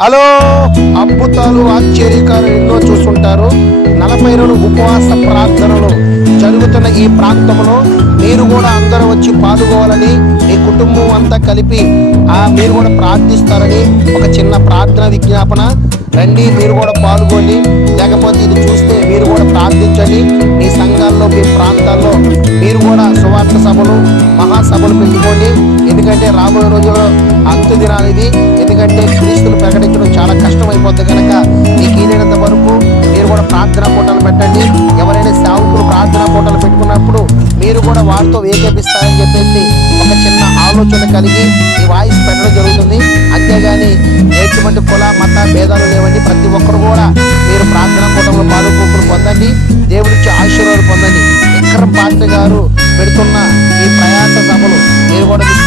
Hello, అద్భుతాలు ఆశ్చర్యకాలు ఎన్నో చూస్తుంటారు. 40 రోజులు ఉపవాస ప్రార్థనలు జరుగుతున్న ఈ ప్రాంతంలో మీరు కూడా అందరూ వచ్చి పాల్గొవాలని, మీ కుటుంబం అంతా కలిపి మీరు కూడా ప్రార్థిస్తారని ఒక చిన్న ప్రార్థన విజ్ఞాపన. రండి, మీరు కూడా పాల్గొని, లేకపోతే ఇది చూస్తే మీరు కూడా ప్రార్థించండి. మీ సంఘాల్లో, మీ ప్రాంతాల్లో మీరు కూడా సువార్త సభలు, మహాసభలు పెట్టుకోండి. ఎందుకంటే రాబోయే రోజుల్లో అంత్య దినాలు ఇది. ఎందుకంటే క్రీస్తులు ప్రకటించడం చాలా కష్టమైపోద్ది కనుక మీకు వీలైనంత వరకు మీరు కూడా ప్రార్థనా పూటలు పెట్టండి. ఎవరైనా సేవకులు ప్రార్థనా పూటలు పెట్టుకున్నప్పుడు మీరు కూడా వారితో ఏకేపిస్తారని చెప్పేసి ఒక చిన్న ఆలోచన కలిగి ఈ వాయిస్ పెట్టడం జరుగుతుంది. అంతేగాని ఎటువంటి కుల మత భేదాలు లేవండి. ప్రతి ఒక్కరు కూడా మీరు ప్రార్థనా కూటంలో పాలుపోకులు పొందండి, దేవుడిచ్చే ఆశీర్వాదాలు పొందండి. విక్రమ్ పాత్ర గారు పెడుతున్న ఈ ప్రయాస సభలు మీరు కూడా మిస్